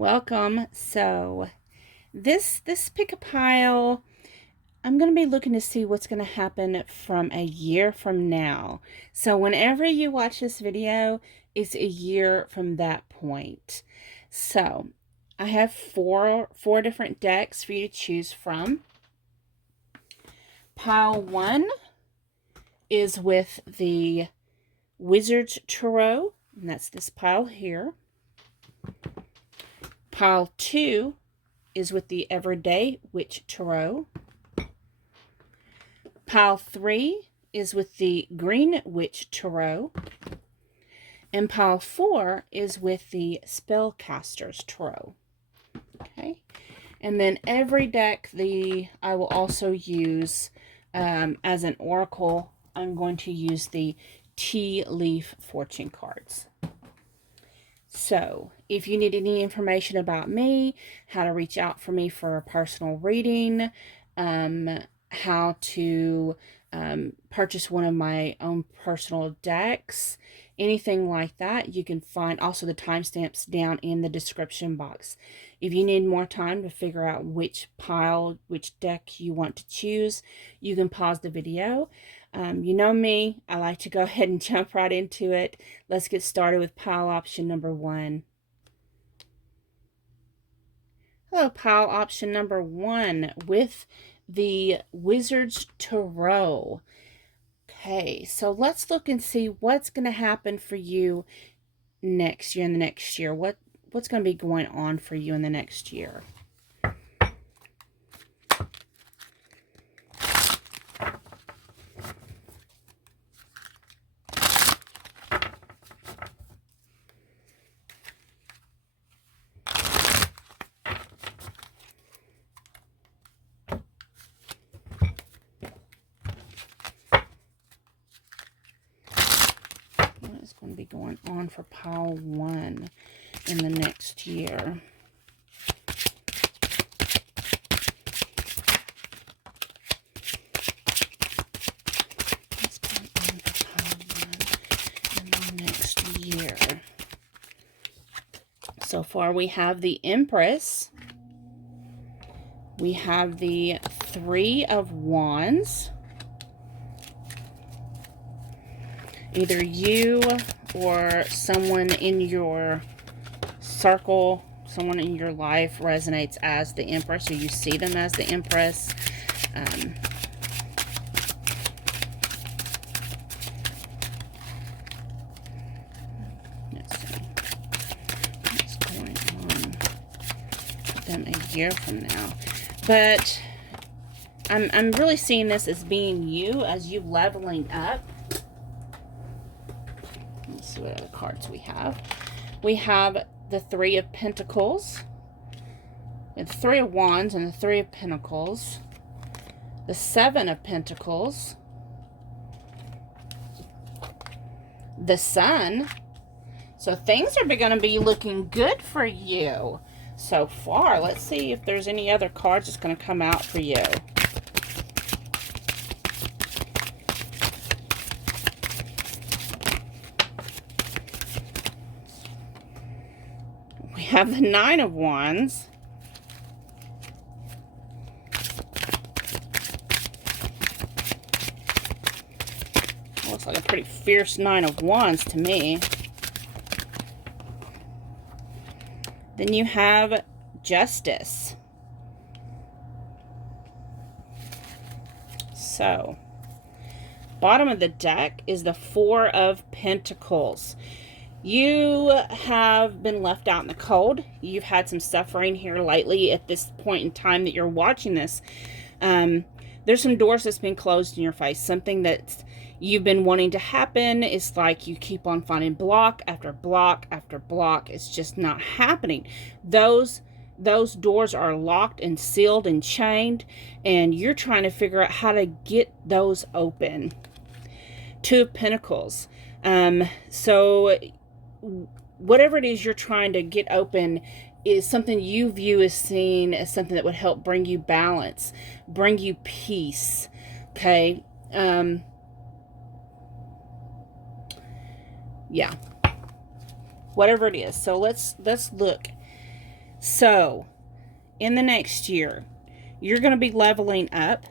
Welcome. So this pick a pile, I'm going to be looking to see what's going to happen from a year from now. So whenever you watch this video, it's a year from that point. So I have four different decks for you to choose from. Pile 1 is with the Wizard's Tarot, and that's this pile here. Pile 2 is with the Everyday Witch Tarot. Pile 3 is with the Green Witch Tarot. And pile 4 is with the Spellcaster's Tarot. Okay. And then every deck I will also use as an oracle. I'm going to use the Tea Leaf Fortune cards. So, if you need any information about me, how to reach out for me for a personal reading, how to purchase one of my own personal decks, anything like that, you can find also the timestamps down in the description box. If you need more time to figure out which deck you want to choose, you can pause the video. You know me, I like to go ahead and jump right into it. Let's get started with pile option number 1. Hello, pile option number 1 with the Wizard's Tarot. Okay, so let's look and see what's going to happen for you next year, in the next year. What's going to be going on for you in the next year? What's going to be going on for pile 1 in the next year? What's going on for pile 1 in the next year? So far we have the Empress. We have the Three of Wands. Either you or someone in your circle, someone in your life resonates as the Empress, or you see them as the Empress. Let's see what's going on with them a year from now. But I'm really seeing this as being you, as you leveling up. Let's see what other cards we have. We have the Three of Pentacles, the Three of Wands, and the Three of Pentacles. The Seven of Pentacles. The Sun. So things are going to be looking good for you so far. Let's see if there's any other cards that's going to come out for you. We have the Nine of Wands. Looks like a pretty fierce Nine of Wands to me. Then you have Justice. So, bottom of the deck is the Four of Pentacles. You have been left out in the cold. You've had some suffering here lately at this point in time that you're watching this. There's some doors that's been closed in your face. Something that you've been wanting to happen. It's like you keep on finding block after block after block. It's just not happening. Those doors are locked and sealed and chained, and you're trying to figure out how to get those open. Two of Pentacles. So whatever it is you're trying to get open is something you view as seen as something that would help bring you balance, bring you peace. Okay. Yeah. Whatever it is. So let's look. So, in the next year, you're going to be leveling up.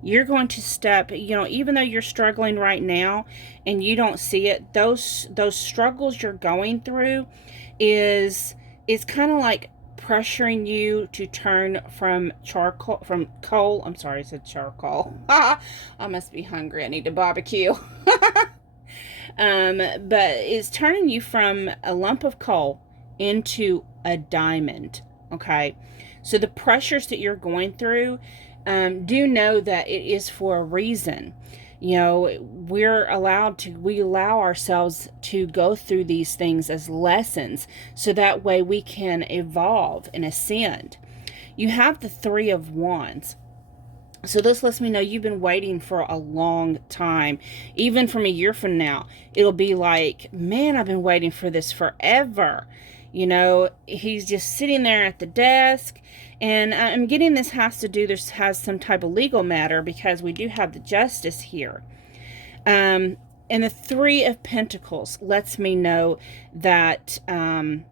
You're going to step, even though you're struggling right now and you don't see it, those struggles you're going through is kind of like pressuring you to turn from coal. I'm sorry, I said charcoal. I must be hungry. I need to barbecue. But it's turning you from a lump of coal into a diamond. Okay. So the pressures that you're going through, do know that it is for a reason. We allow ourselves to go through these things as lessons so that way we can evolve and ascend. You have the Three of Wands. So this lets me know you've been waiting for a long time. Even from a year from now, it'll be like, man, I've been waiting for this forever. He's just sitting there at the desk. And I'm getting this has some type of legal matter because we do have the Justice here. And the Three of Pentacles lets me know that, and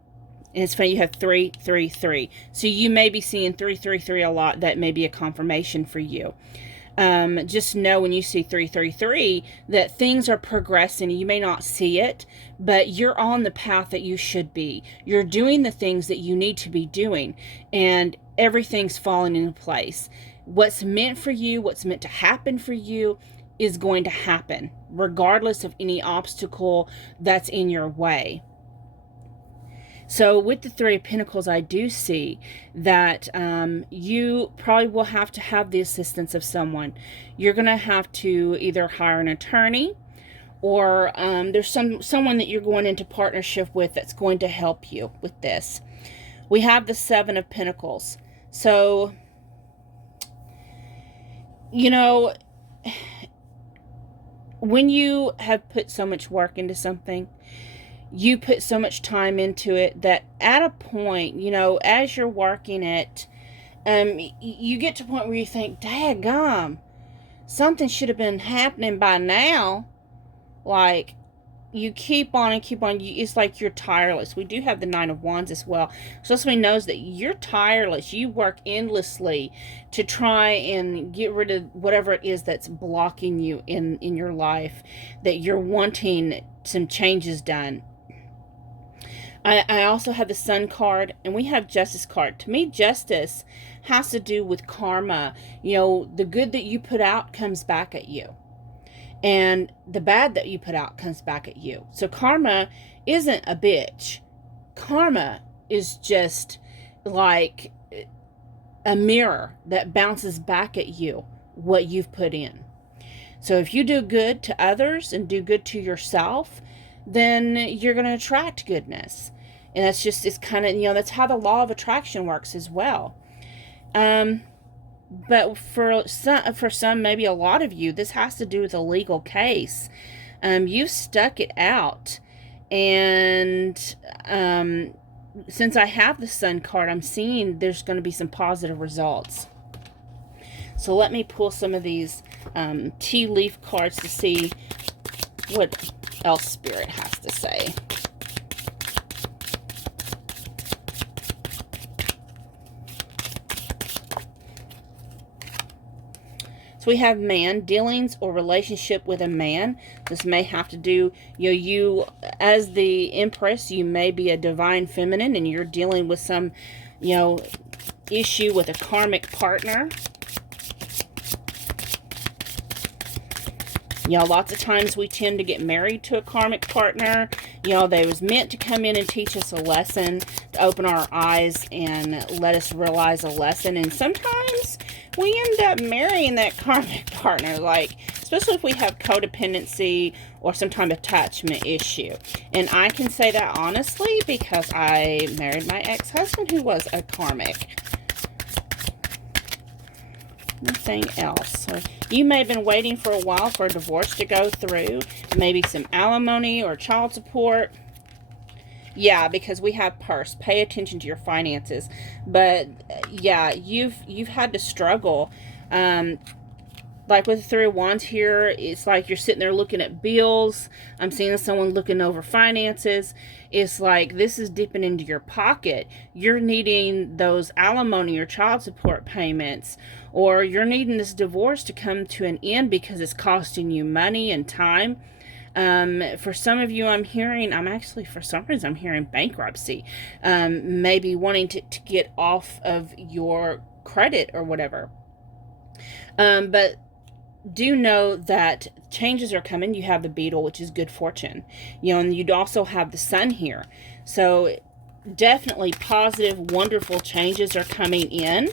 it's funny, you have 333. So you may be seeing 333 a lot. That may be a confirmation for you. Just know when you see 333 that things are progressing. You may not see it, but you're on the path that you should be. You're doing the things that you need to be doing, and everything's falling into place. What's meant for you, what's meant to happen for you is going to happen, regardless of any obstacle that's in your way. So with the Three of Pentacles, I do see that you probably will have to have the assistance of someone. You're going to have to either hire an attorney, or there's someone that you're going into partnership with that's going to help you with this. We have the Seven of Pentacles. So, when you have put so much work into something, you put so much time into it that at a point, as you're working it, you get to a point where you think, daggum, something should have been happening by now. Like, you keep on and keep on. It's like you're tireless. We do have the Nine of Wands as well. So somebody knows that you're tireless. You work endlessly to try and get rid of whatever it is that's blocking you in your life, that you're wanting some changes done. I also have the Sun card, and we have Justice card. To me, justice has to do with karma. The good that you put out comes back at you, and the bad that you put out comes back at you. So karma isn't a bitch. Karma is just like a mirror that bounces back at you what you've put in. So if you do good to others and do good to yourself, then you're going to attract goodness. And it's kind of, that's how the law of attraction works as well. But for some, maybe a lot of you, this has to do with a legal case. You've stuck it out. And since I have the Sun card, I'm seeing there's going to be some positive results. So let me pull some of these tea leaf cards to see what else Spirit has to say. So we have man, dealings or relationship with a man. This may have to do, you as the Empress, you may be a divine feminine and you're dealing with some, issue with a karmic partner. Lots of times we tend to get married to a karmic partner. They was meant to come in and teach us a lesson, to open our eyes and let us realize a lesson. And sometimes we end up marrying that karmic partner, especially if we have codependency or some kind of attachment issue. And I can say that honestly because I married my ex-husband who was a karmic. Nothing else. You may have been waiting for a while for a divorce to go through. Maybe some alimony or child support. Yeah, because we have purse. Pay attention to your finances. But yeah, you've had to struggle Like with the Three of Wands here, it's like you're sitting there looking at bills. I'm seeing someone looking over finances. It's like this is dipping into your pocket. You're needing those alimony or child support payments, or you're needing this divorce to come to an end because it's costing you money and time. For some of you, for some reason, I'm hearing bankruptcy. Maybe wanting to get off of your credit or whatever. But do know that changes are coming. You have the beetle, which is good fortune. And you'd also have the sun here. So definitely positive, wonderful changes are coming in. Is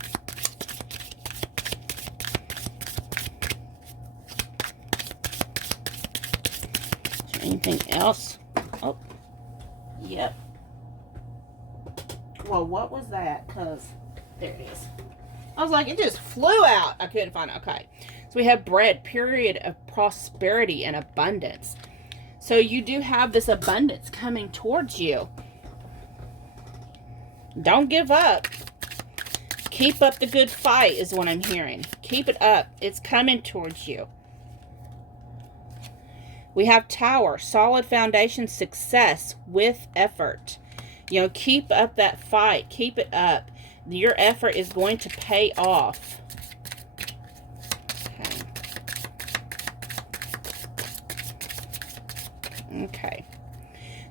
there anything else? Oh, yep. Well, what was that? Because there it is. I was like, it just flew out. I couldn't find it. Okay. So we have bread, period of prosperity and abundance. So you do have this abundance coming towards you. Don't give up. Keep up the good fight is what I'm hearing. Keep it up. It's coming towards you. We have Tower, solid foundation, success with effort. Keep up that fight. Keep it up. Your effort is going to pay off. Okay.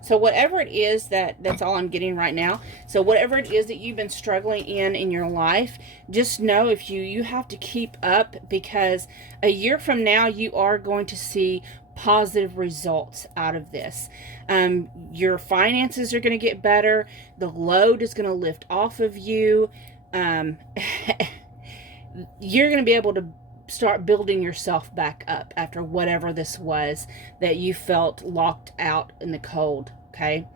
So whatever it is that's all I'm getting right now. So whatever it is that you've been struggling in your life, just know if you have to keep up, because a year from now you are going to see positive results out of this. Your finances are going to get better. The load is going to lift off of you. You're going to be able to start building yourself back up after whatever this was that you felt locked out in the cold. Okay.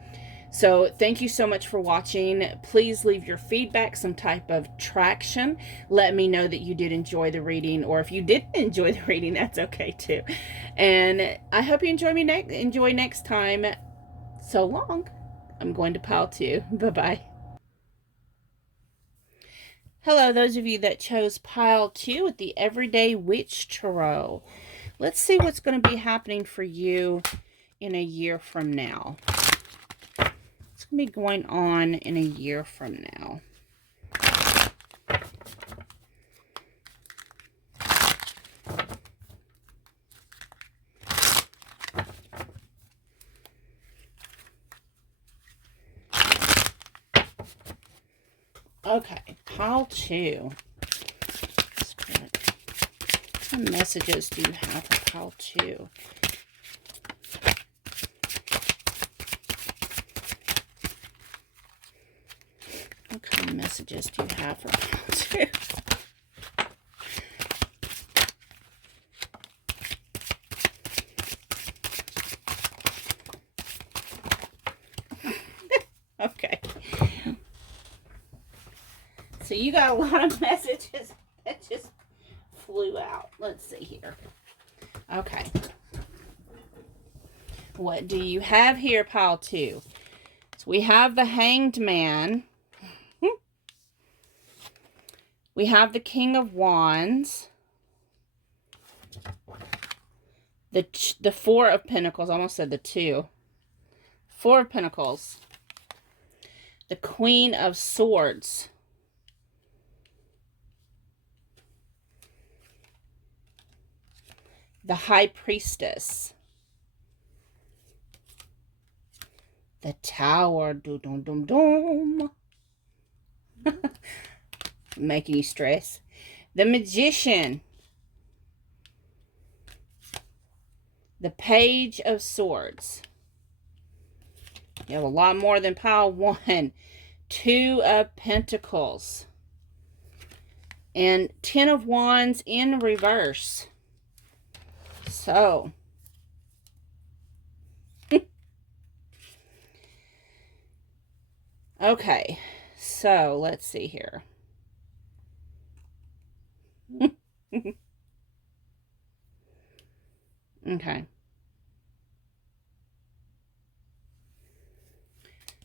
So thank you so much for watching. Please leave your feedback, some type of traction. Let me know that you did enjoy the reading, or if you didn't enjoy the reading, that's okay too. And I hope you enjoy next time. So long. I'm going to pile 2. Bye-bye. Hello, those of you that chose pile 2 with the Everyday Witch Tarot. Let's see what's going to be happening for you in a year from now. What's going to be going on in a year from now? Okay, pile 2. What messages do you have for pile 2? What kind of messages do you have for pile 2? Okay. So you got a lot of messages that just flew out. Let's see here. Okay. What do you have here, pile 2? So we have the Hanged Man. We have the King of Wands. The Four of Pentacles. I almost said the 2. 4 of Pentacles. The Queen of Swords. The High Priestess. The Tower. Dum-dum-dum-dum. Making you stress. The Magician. The Page of Swords. You have a lot more than pile 1. 2 of Pentacles. And 10 of Wands in reverse. So, okay, so let's see here. Okay.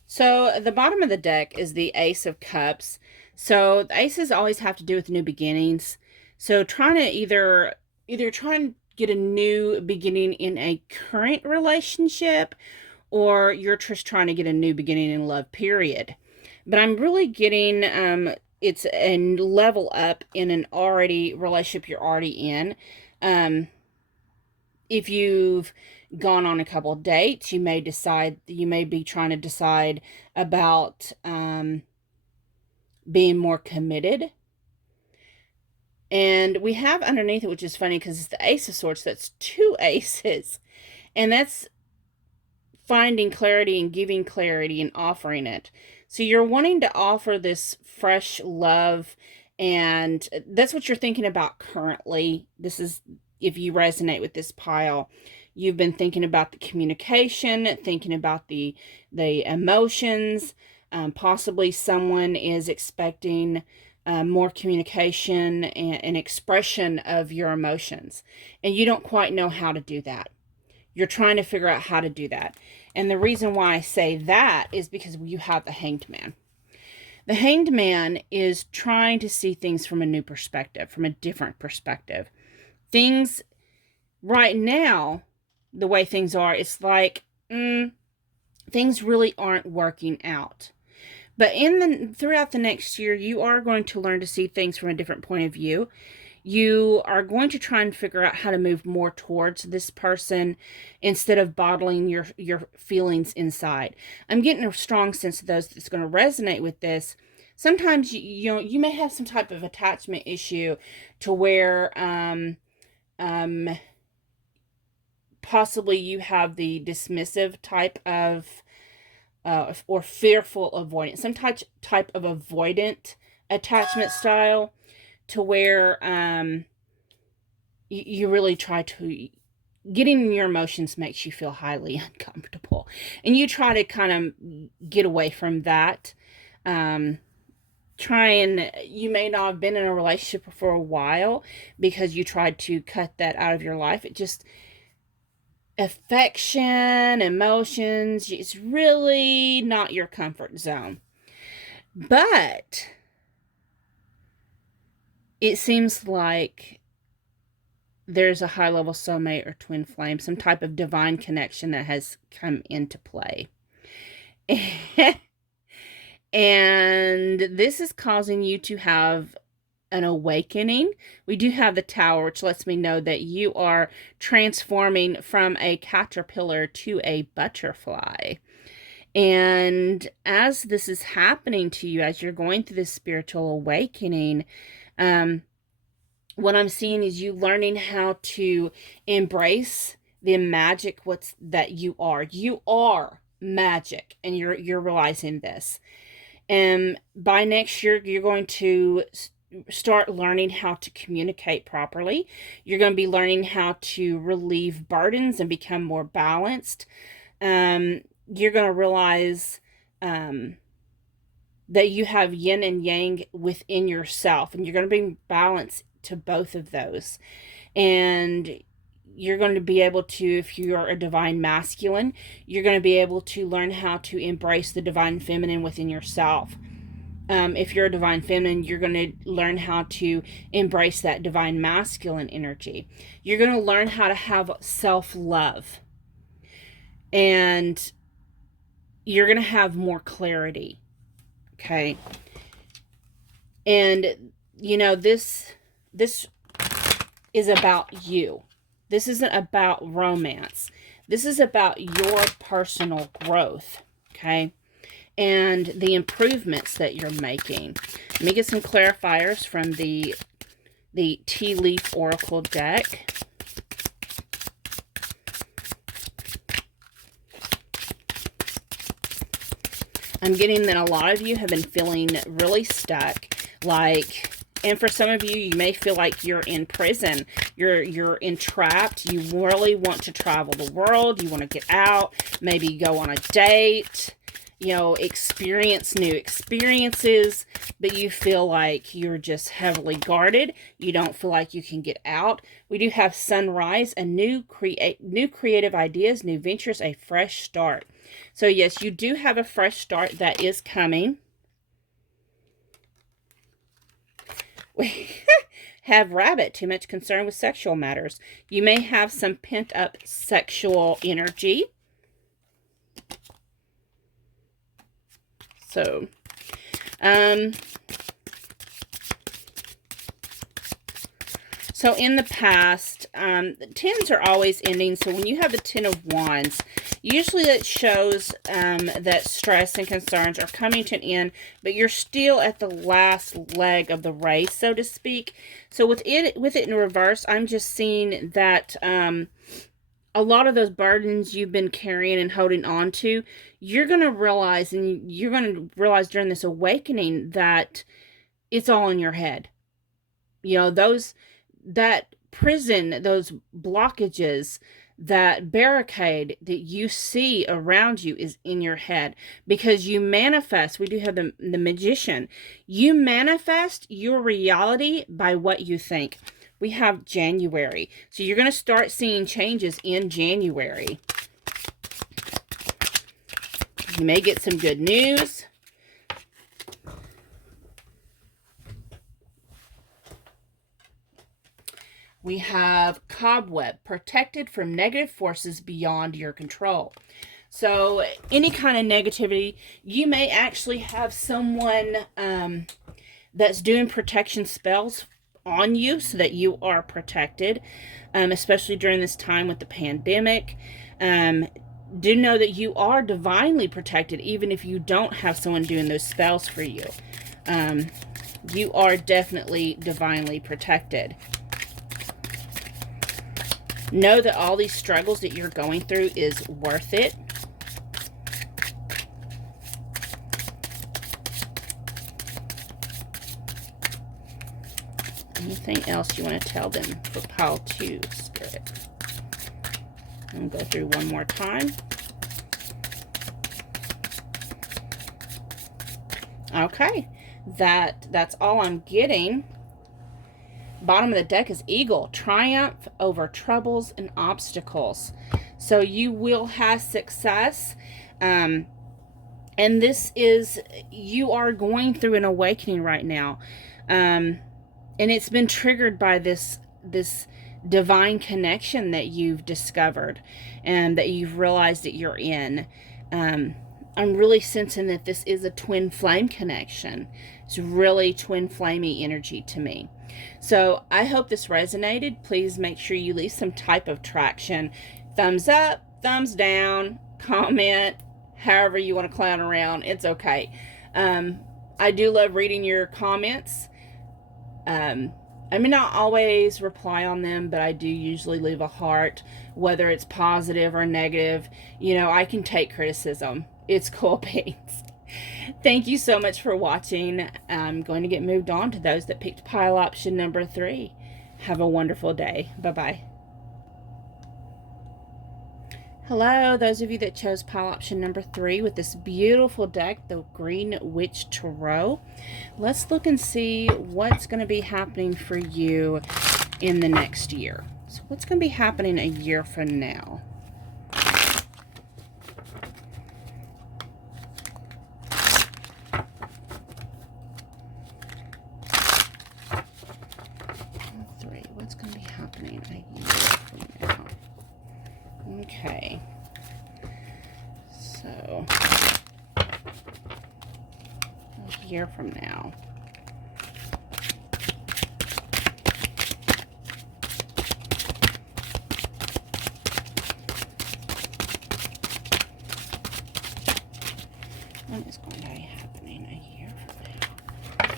So the bottom of the deck is the Ace of Cups. So the aces always have to do with new beginnings. So trying to either either trying to get a new beginning in a current relationship, or you're just trying to get a new beginning in love, period. But I'm really getting it's a level up in an already relationship you're already in. If you've gone on a couple of dates, you may be trying to decide about being more committed. And we have underneath it, which is funny because it's the Ace of Swords. That's 2 aces. And that's finding clarity and giving clarity and offering it. So you're wanting to offer this fresh love, and that's what you're thinking about currently. This is, if you resonate with this pile, you've been thinking about the communication, thinking about the emotions. Possibly someone is expecting more communication and expression of your emotions, and you don't quite know how to do that. You're trying to figure out how to do that. And the reason why I say that is because you have the Hanged Man. The Hanged Man is trying to see things from a new perspective, from a different perspective. Things right now, the way things are, it's like things really aren't working out. But throughout the next year, you are going to learn to see things from a different point of view. You are going to try and figure out how to move more towards this person instead of bottling your feelings inside. I'm getting a strong sense of those that's going to resonate with this. Sometimes you may have some type of attachment issue to where possibly you have the dismissive type of or fearful avoidance, some type of avoidant attachment style, to where you really try to, getting in your emotions makes you feel highly uncomfortable, and you try to kind of get away from that. You may not have been in a relationship for a while because you tried to cut that out of your life. It just, affection, emotions, it's really not your comfort zone. But it seems like there's a high-level soulmate or twin flame, some type of divine connection that has come into play. And this is causing you to have an awakening. We do have the Tower, which lets me know that you are transforming from a caterpillar to a butterfly. And as this is happening to you, as you're going through this spiritual awakening, what I'm seeing is you learning how to embrace the magic that you are. You are magic, and you're realizing this. And by next year, you're going to start learning how to communicate properly. You're going to be learning how to relieve burdens and become more balanced. You're going to realize that you have yin and yang within yourself, and you're going to bring balance to both of those. And you're going to be able to, if you're a divine masculine, you're going to be able to learn how to embrace the divine feminine within yourself. If you're a divine feminine, you're going to learn how to embrace that divine masculine energy. You're going to learn how to have self-love. And you're going to have more clarity. Okay? And, this is about you. This isn't about romance. This is about your personal growth. Okay? And the improvements that you're making. Let me get some clarifiers from the Tea Leaf Oracle deck. I'm getting that a lot of you have been feeling really stuck, and for some of you, you may feel like you're in prison. You're entrapped. You really want to travel the world. You want to get out, maybe go on a date, experience new experiences, but you feel like you're just heavily guarded. You don't feel like you can get out. We do have sunrise, a new creative ideas, new ventures, a fresh start. So yes, you do have a fresh start that is coming. have rabbit, too much concern with sexual matters. You may have some pent up sexual energy. So, so in the past, the tens are always ending. So when you have the Ten of Wands, usually it shows that stress and concerns are coming to an end, but you're still at the last leg of the race, so to speak. So with it in reverse, I'm just seeing that a lot of those burdens you've been carrying and holding on to, you're going to realize, and you're going to realize during this awakening that it's all in your head. You know, that prison, those blockages, that barricade that you see around you is in your head, because you manifest. We do have the Magician. You manifest your reality by what you think. We have January. So you're going to start seeing changes in January. You may get some good news. We have Cobweb, protected from negative forces beyond your control. So any kind of negativity, you may actually have someone that's doing protection spells on you so that you are protected, especially during this time with the pandemic. Do know that you are divinely protected, even if you don't have someone doing those spells for you. You are definitely divinely protected. Know that all these struggles that you're going through is worth it. Anything else you want to tell them for pile 2, Spirit? I'm going to go through one more time. Okay, that's all I'm getting. Bottom of the deck is Eagle, triumph over troubles and obstacles. So you will have success. And this is, you are going through an awakening right now. And it's been triggered by this divine connection that you've discovered and that you've realized that you're in. I'm really sensing that this is a twin flame connection. It's really twin flamey energy to me. So I hope this resonated. Please make sure you leave some type of traction. Thumbs up, thumbs down, comment, however you want to clown around. It's okay. I do love reading your comments. I may not always reply on them, but I do usually leave a heart, whether it's positive or negative. You know, I can take criticism. It's cool beans. Thank you so much for watching. I'm going to get moved on to those that picked pile option number 3. Have a wonderful day. Bye-bye. Hello, those of you that chose pile option number 3 with this beautiful deck, the Green Witch Tarot. Let's look and see what's going to be happening for you in the next year. So what's going to be happening a year from now? What's going to be happening a year from now? Okay. So, a year from now. What is going to be happening a year from now?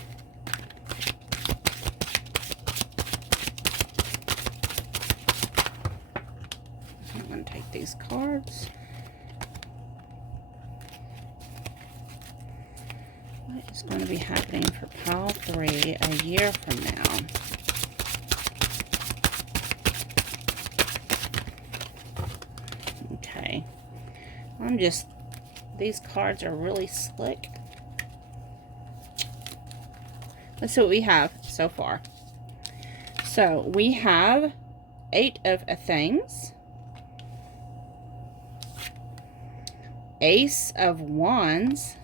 I'm going to take these cards. What is going to be happening for pile 3 a year from now? Okay. These cards are really slick. Let's see what we have so far. So we have 8 of things. Ace of Wands.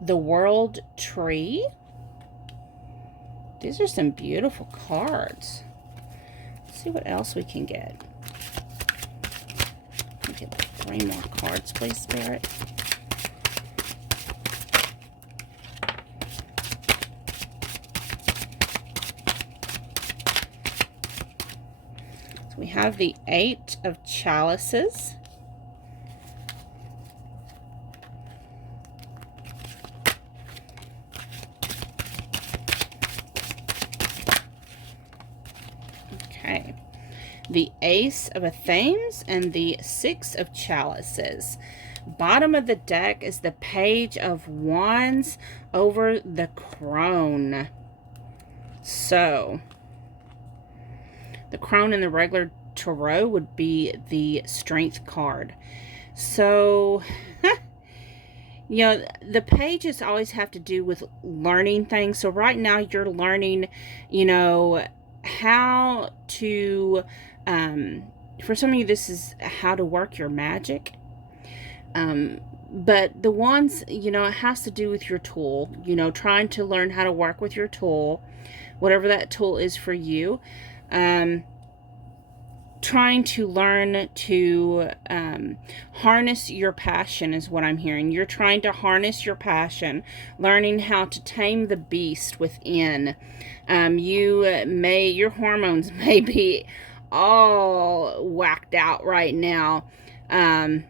The World Tree. These are some beautiful cards. Let's see what else we can get. Get 3 more cards, please, Spirit. So we have the 8 of Chalices. Okay. The Ace of Athems and the 6 of Chalices. Bottom of the deck is the Page of Wands over the Crone. So, the Crone in the regular tarot would be the Strength card. So, you know, the pages always have to do with learning things. So right now you're learning, you know, how to, for some of you, this is how to work your magic. But the ones, you know, it has to do with your tool, you know, trying to learn how to work with your tool, whatever that tool is for you. Trying to learn to harness your passion is what I'm hearing. You're trying to harness your passion, learning how to tame the beast within. Your hormones may be all whacked out right now. Yeah.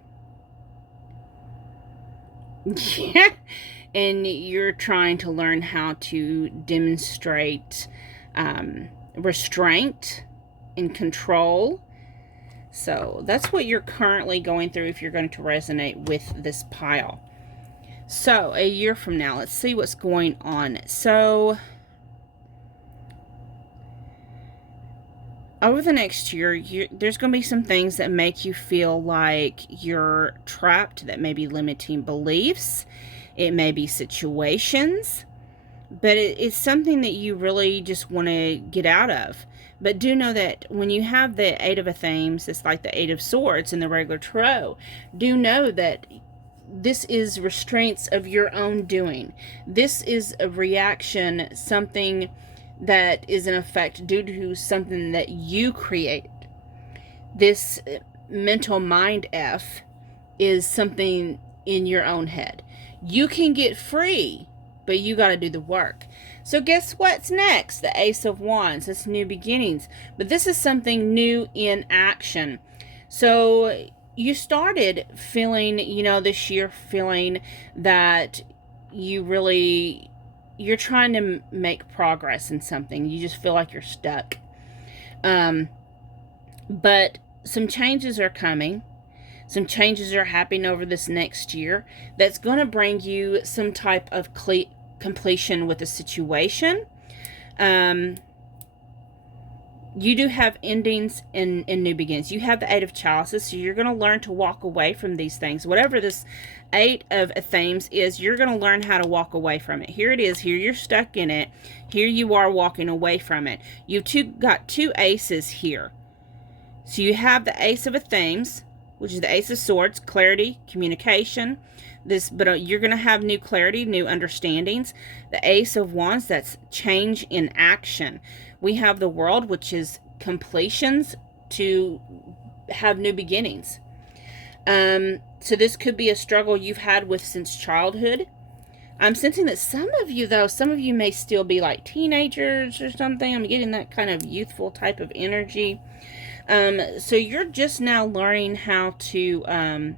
And you're trying to learn how to demonstrate restraint and control. So that's what you're currently going through if you're going to resonate with this pile. So a year from now, let's see what's going on. So over the next year, there's going to be some things that make you feel like you're trapped, that may be limiting beliefs. It may be situations, but it's something that you really just want to get out of. But do know that when you have the 8 of Athems, it's like the 8 of Swords in the regular tarot. Do know that this is restraints of your own doing. This is a reaction, something that is in effect due to something that you created. This mental mind F is something in your own head. You can get free, but you got to do the work. So guess what's next? The Ace of Wands. It's new beginnings. But this is something new in action. So you started feeling, you know, this year feeling that you're trying to make progress in something. You just feel like you're stuck. But some changes are coming. Some changes are happening over this next year that's going to bring you some type of completion with a situation. You do have endings and new beginnings. You have the 8 of Chalices, so you're going to learn to walk away from these things. Whatever this 8 of Athems is, you're going to learn how to walk away from it. Here it is. Here you're stuck in it. Here you are walking away from it. You've got 2 aces here. So you have the Ace of Athems, which is the Ace of Swords, clarity, communication. But you're going to have new clarity, new understandings. The Ace of Wands, that's change in action. We have the World, which is completions to have new beginnings. So this could be a struggle you've had with since childhood. I'm sensing that some of you may still be like teenagers or something. I'm getting that kind of youthful type of energy. So you're just now learning how to, I'm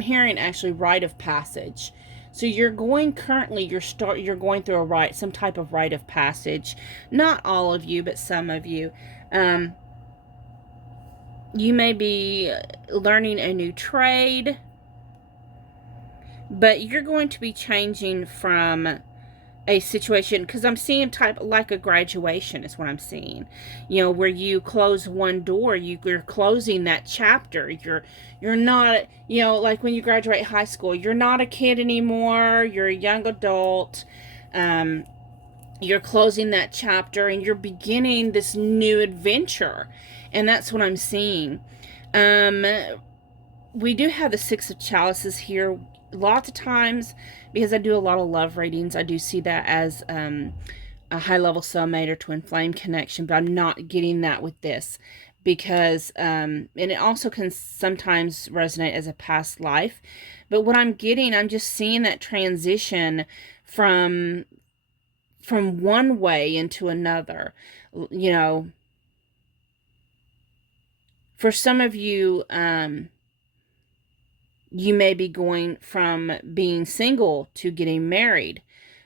hearing actually rite of passage. So you're going through some type of rite of passage. Not all of you, but some of you. You may be learning a new trade, but you're going to be changing from a situation, because I'm seeing type like a graduation is what I'm seeing, you know, where you close one door, you're closing that chapter. You're not, you know, like when you graduate high school, you're not a kid anymore, you're a young adult. You're closing that chapter and you're beginning this new adventure, and that's what I'm seeing. We do have the 6 of Chalices here. lots of times, because I do a lot of love readings, I do see that as a high-level soulmate or twin flame connection, but I'm not getting that with this, because and it also can sometimes resonate as a past life. But what I'm getting, I'm just seeing that transition from one way into another. You know, for some of you, you may be going from being single to getting married.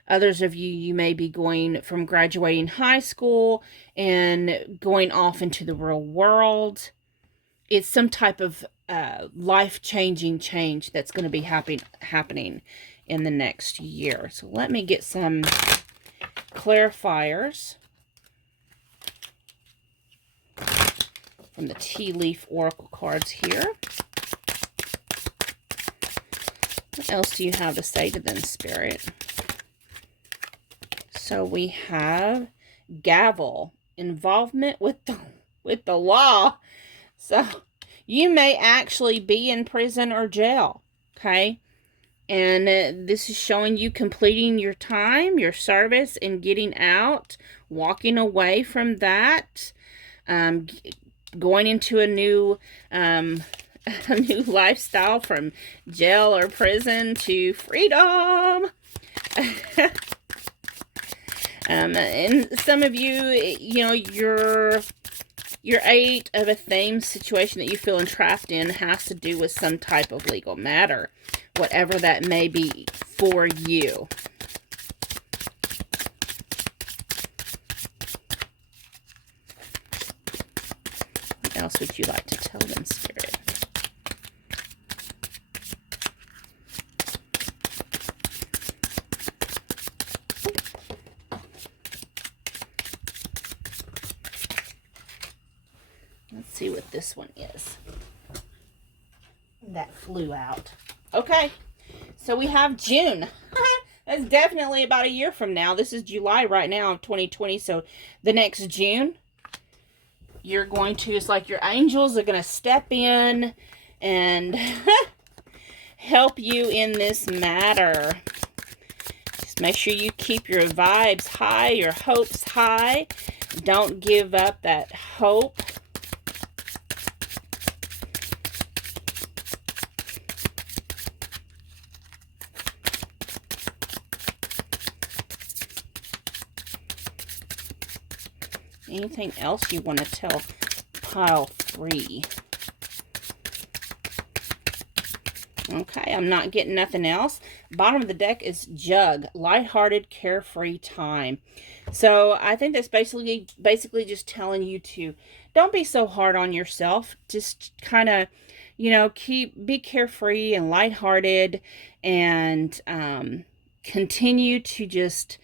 Others of you, you may be going from graduating high school and going off into the real world. It's some type of life-changing change that's going to be happening in the next year. So let me get some clarifiers from the Tea Leaf Oracle cards here. What else do you have to say to them, Spirit? So we have gavel, involvement with the law. So you may actually be in prison or jail, okay? And this is showing you completing your time, your service, and getting out, walking away from that, going into a new lifestyle, from jail or prison to freedom. And some of you, you know, your 8 of a theme situation that you feel entrapped in has to do with some type of legal matter, whatever that may be for you. What else would you like to tell them, Spirit? Let's see what this one is. That flew out. Okay, so we have June. That's definitely about a year from now. This is July right now of 2020. So the next June, you're going to, it's like your angels are going to step in and help you in this matter. Just make sure you keep your vibes high, your hopes high. Don't give up that hope. Anything else you want to tell pile 3? Okay, I'm not getting nothing else. Bottom of the deck is Jug, lighthearted, carefree time. So I think that's basically just telling you to don't be so hard on yourself. Just kind of, you know, be carefree and lighthearted, and continue to just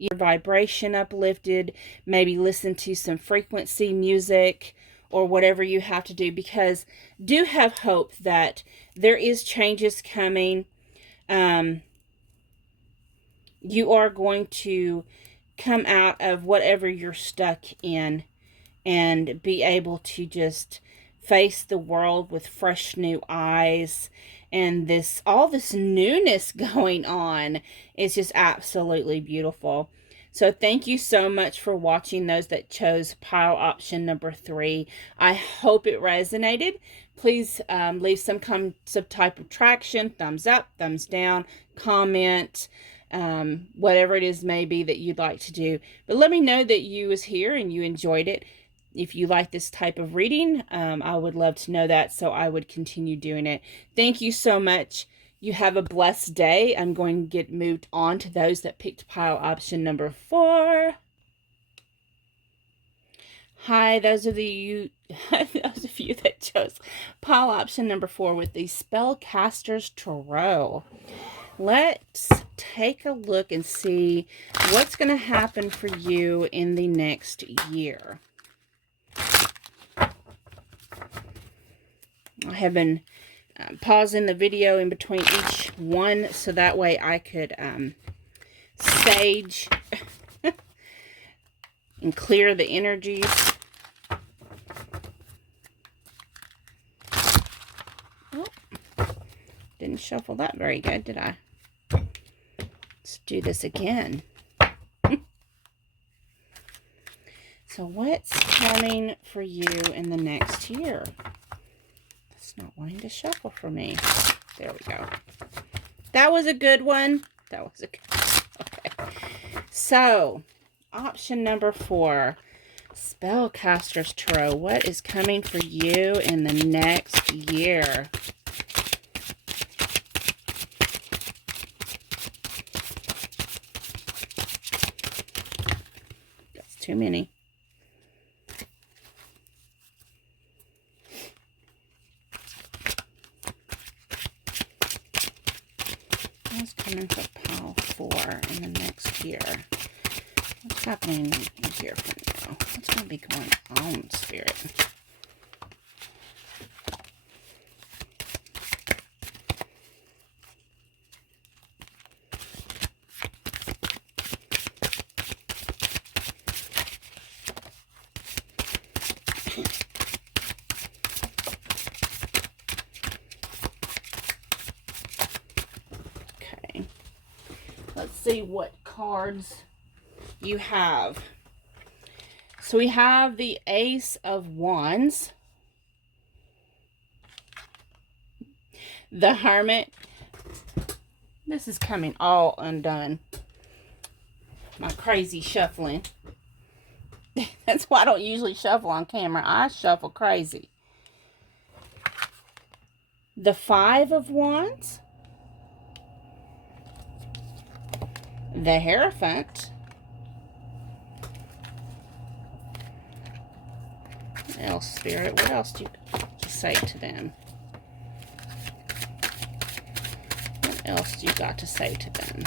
your vibration uplifted. Maybe listen to some frequency music or whatever you have to do, because do have hope that there is changes coming. You are going to come out of whatever you're stuck in and be able to just face the world with fresh new eyes. And all this newness going on is just absolutely beautiful. So thank you so much for watching, those that chose pile option number 3. I hope it resonated. Please leave some type of traction, thumbs up, thumbs down, comment, whatever it is maybe that you'd like to do. But let me know that you was here and you enjoyed it. If you like this type of reading, I would love to know that, so I would continue doing it. Thank you so much. You have a blessed day. I'm going to get moved on to those that picked pile option number 4. Hi, those of you that chose pile option number 4 with the Spellcaster's Tarot. Let's take a look and see what's going to happen for you in the next year. I have been pausing the video in between each one so that way I could sage and clear the energies. Oh, didn't shuffle that very good, did I? Let's do this again. So what's coming for you in the next year? It's not wanting to shuffle for me. There we go. That was a good one. That was a good one. Okay. So, option number 4. Spellcaster's Tarot. What is coming for you in the next year? That's too many. What's coming for pile 4 in the next year? What's happening in here for now? What's going to be going on, Spirit? Okay. Let's see what cards you have. So we have the Ace of Wands, the Hermit. This is coming all undone. My crazy shuffling. That's why I don't usually shuffle on camera. I shuffle crazy. The Five of Wands, the Hierophant, what else, Spirit? What else do you got to say to them? What else do you got to say to them?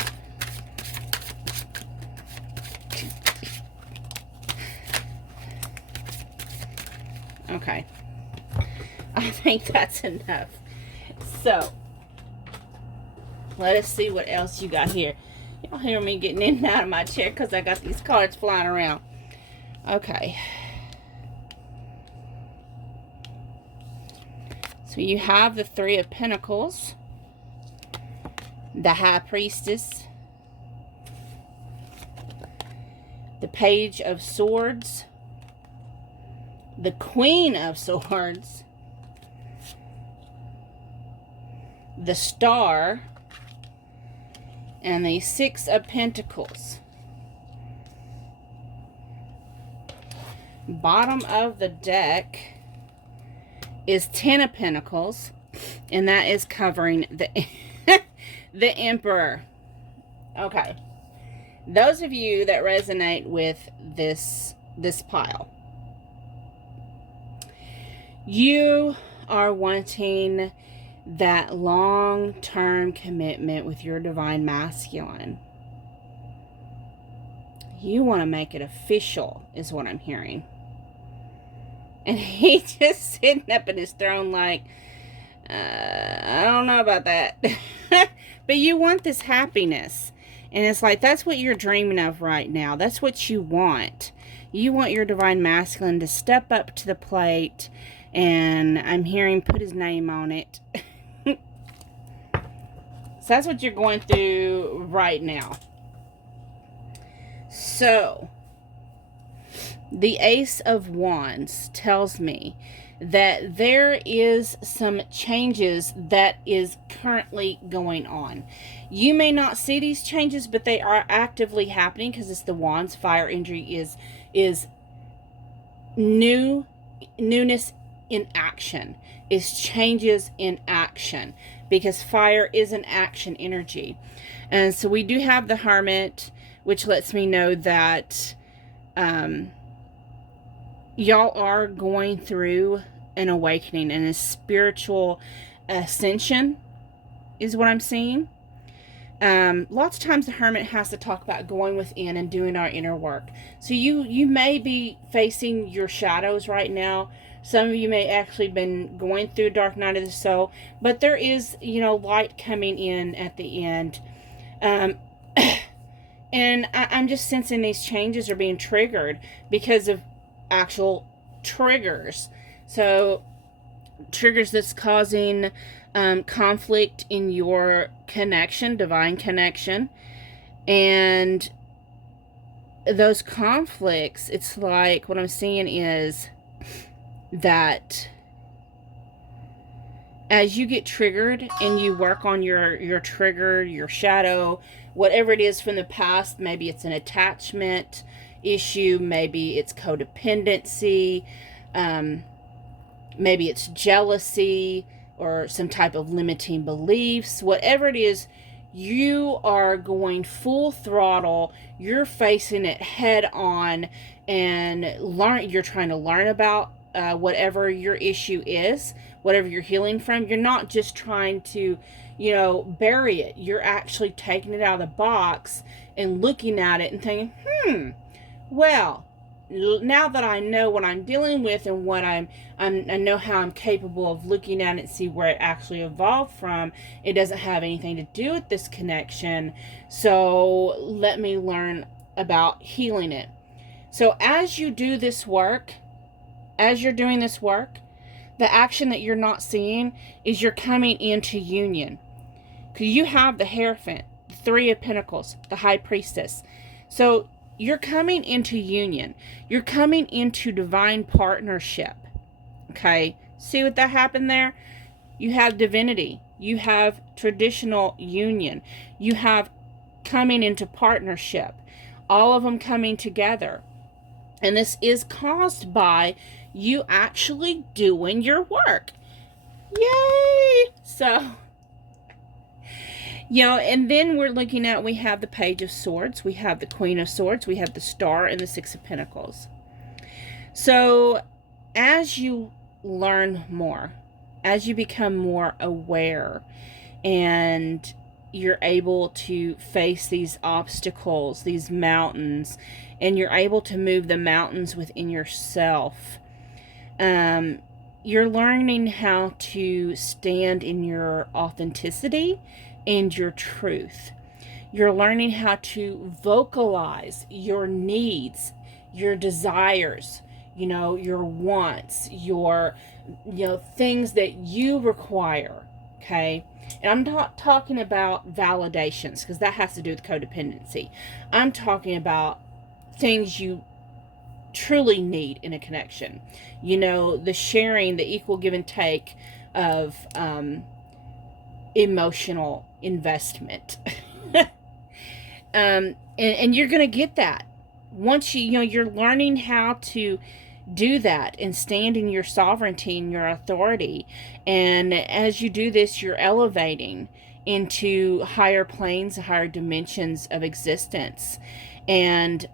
Okay. I think that's enough. So, let us see what else you got here. Y'all hear me getting in and out of my chair because I got these cards flying around. Okay. So you have the Three of Pentacles, the High Priestess, the Page of Swords, the Queen of Swords, the Star, and the Six of Pentacles. Bottom of the deck is 10 of Pentacles, and that is covering the the Emperor. Okay. Those of you that resonate with this pile, you are wanting that long-term commitment with your divine masculine. You want to make it official, is what I'm hearing. And he's just sitting up in his throne like, I don't know about that. But you want this happiness. And it's like, that's what you're dreaming of right now. That's what you want. You want your divine masculine to step up to the plate. And I'm hearing put his name on it. So that's what you're going through right now. So, the Ace of Wands tells me that there is some changes that is currently going on. You may not see these changes, but they are actively happening because it's the Wands. Fire energy is newness in action. Is changes in action, because fire is an action energy. And so we do have the Hermit, which lets me know that y'all are going through an awakening and a spiritual ascension is what I'm seeing. Lots of times the Hermit has to talk about going within and doing our inner work. So you may be facing your shadows right now. Some of you may actually been going through dark night of the soul, but there is, light coming in at the end. And I'm just sensing these changes are being triggered because of actual triggers. So triggers that's causing conflict in your connection, divine connection. And those conflicts, it's like, what I'm seeing is that as you get triggered and you work on your trigger, your shadow, whatever it is from the past, maybe it's an attachment issue, maybe it's codependency, maybe it's jealousy or some type of limiting beliefs, whatever it is, you are going full throttle, you're facing it head on, and you're trying to learn about whatever your issue is, whatever you're healing from. You're not just trying to, bury it. You're actually taking it out of the box and looking at it and thinking, well, now that I know what I'm dealing with and what I know how I'm capable of looking at it and see where it actually evolved from, it doesn't have anything to do with this connection. So let me learn about healing it. So as you do this work, as you're doing this work, the action that you're not seeing is you're coming into union. Because you have the Hierophant, the Three of Pentacles, the High Priestess. So you're coming into union. You're coming into divine partnership. Okay? See what that happened there? You have divinity. You have traditional union. You have coming into partnership. All of them coming together. And this is caused by you actually doing your work. Yay! So, and then we're looking at, we have the Page of Swords, we have the Queen of Swords, we have the Star and the Six of Pentacles. So, as you learn more, as you become more aware, and you're able to face these obstacles, these mountains, and you're able to move the mountains within yourself, you're learning how to stand in your authenticity and your truth. You're learning how to vocalize your needs, your desires, your wants, your, things that you require, okay? And I'm not talking about validations, because that has to do with codependency. I'm talking about things you truly need in a connection. The sharing, the equal give and take of emotional investment. And you're going to get that. Once you're learning how to do that and stand in your sovereignty and your authority. And as you do this, you're elevating into higher planes, higher dimensions of existence. And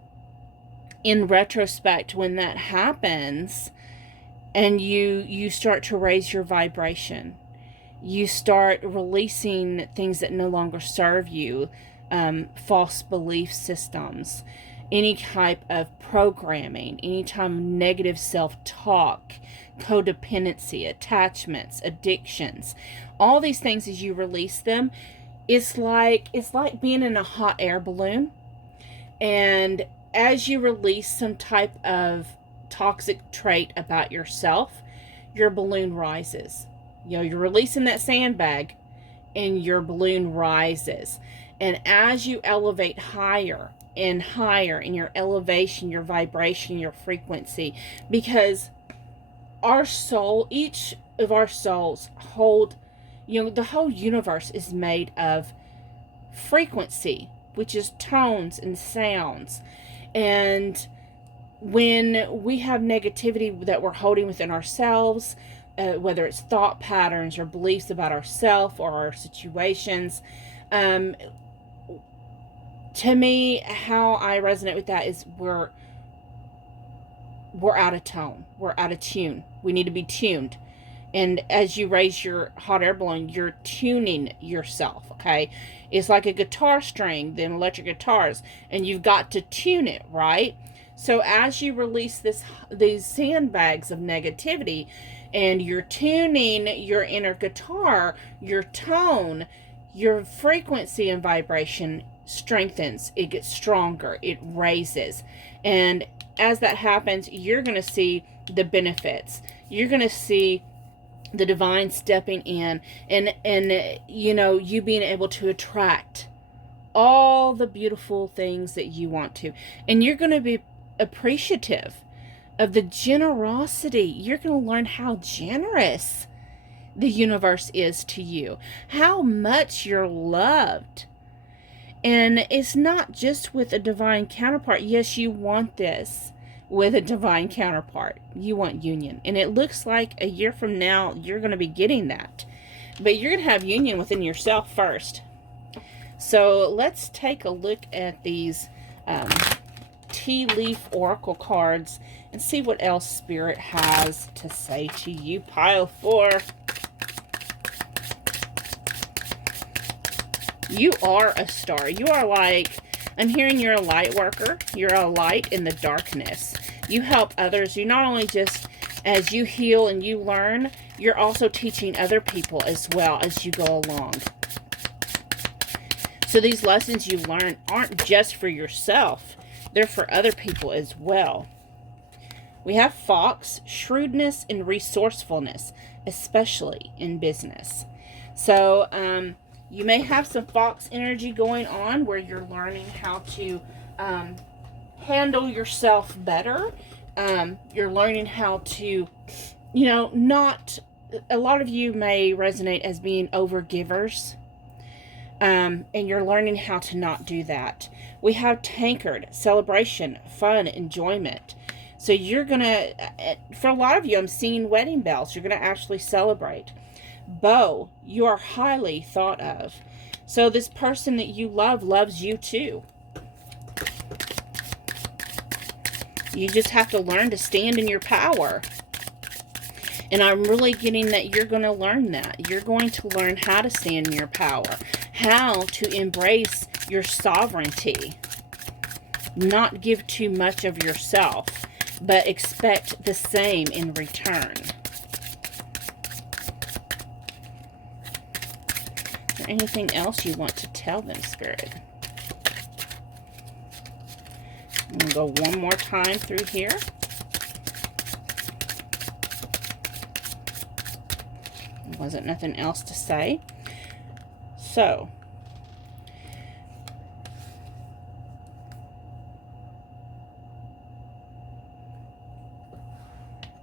in retrospect, when that happens and you start to raise your vibration, you start releasing things that no longer serve you, false belief systems, any type of programming, any type of negative self-talk, codependency, attachments, addictions, all these things. As you release them, it's like being in a hot air balloon. And as you release some type of toxic trait about yourself, your balloon rises. You're releasing that sandbag and your balloon rises. And as you elevate higher and higher in your elevation, your vibration, your frequency, because our soul, each of our souls hold, the whole universe is made of frequency, which is tones and sounds. And when we have negativity that we're holding within ourselves, whether it's thought patterns or beliefs about ourselves or our situations, to me, how I resonate with that is we're out of tone. We're out of tune. We need to be tuned. And as you raise your hot air balloon, you're tuning yourself, okay? It's like a guitar string, the electric guitars, and you've got to tune it, right? So as you release these sandbags of negativity, and you're tuning your inner guitar, your tone, your frequency and vibration strengthens. It gets stronger. It raises. And as that happens, you're going to see the benefits. You're going to see the divine stepping in, and you know, you being able to attract all the beautiful things that you want to. And you're going to be appreciative of the generosity. You're going to learn how generous the universe is to you, how much you're loved. And it's not just with a divine counterpart. Yes, you want this with a divine counterpart. You want union. And it looks like a year from now, you're going to be getting that. But you're going to have union within yourself first. So let's take a look at these tea leaf oracle cards and see what else Spirit has to say to you. Pile 4. You are a star. You are like, I'm hearing you're a light worker. You're a light in the darkness. You help others. You not only just, as you heal and you learn, you're also teaching other people as well as you go along. So these lessons you learn aren't just for yourself. They're for other people as well. We have Fox, shrewdness and resourcefulness, especially in business. So, you may have some Fox energy going on where you're learning how to handle yourself better. You're learning how to, you know, not, a lot of you may resonate as being overgivers. And you're learning how to not do that. We have Tankard, celebration, fun, enjoyment. So you're going to, for a lot of you, I'm seeing wedding bells. You're going to actually celebrate. Bow, you are highly thought of. So this person that you love loves you too. You just have to learn to stand in your power. And I'm really getting that you're going to learn that. You're going to learn how to stand in your power. How to embrace your sovereignty. Not give too much of yourself, but expect the same in return. Is there anything else you want to tell them, Spirit? I'm going to go one more time through here. There wasn't nothing else to say. So,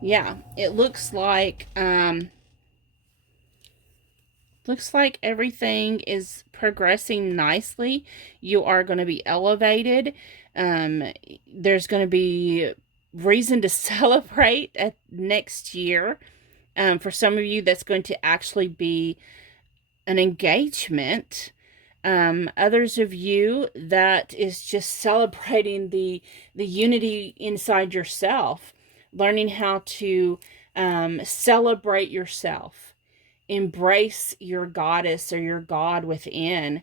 yeah, it looks like everything is progressing nicely. You are going to be elevated. There's going to be reason to celebrate at next year. For some of you, that's going to actually be an engagement. Others of you, that is just celebrating the unity inside yourself, learning how to celebrate yourself, embrace your goddess or your god within,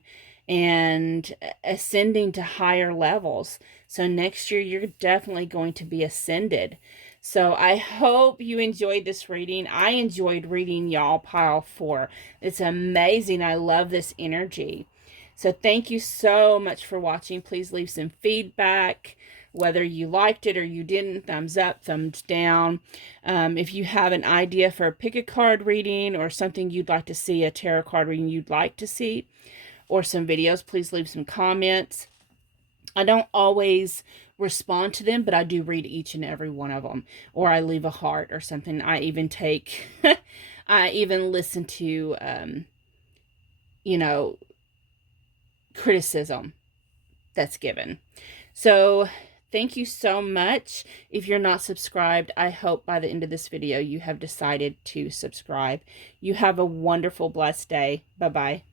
and ascending to higher levels. So next year, you're definitely going to be ascended. So I hope you enjoyed this reading. I enjoyed reading y'all pile 4. It's amazing. I love this energy. So thank you so much for watching. Please leave some feedback, whether you liked it or you didn't. Thumbs up, thumbs down. If you have an idea for a pick a card reading or something you'd like to see, a tarot card reading you'd like to see, or some videos, please leave some comments. I don't always respond to them, but I do read each and every one of them, or I leave a heart or something. I even take, I even listen to, you know, criticism that's given. So thank you so much. If you're not subscribed, I hope by the end of this video you have decided to subscribe. You have a wonderful, blessed day. Bye-bye.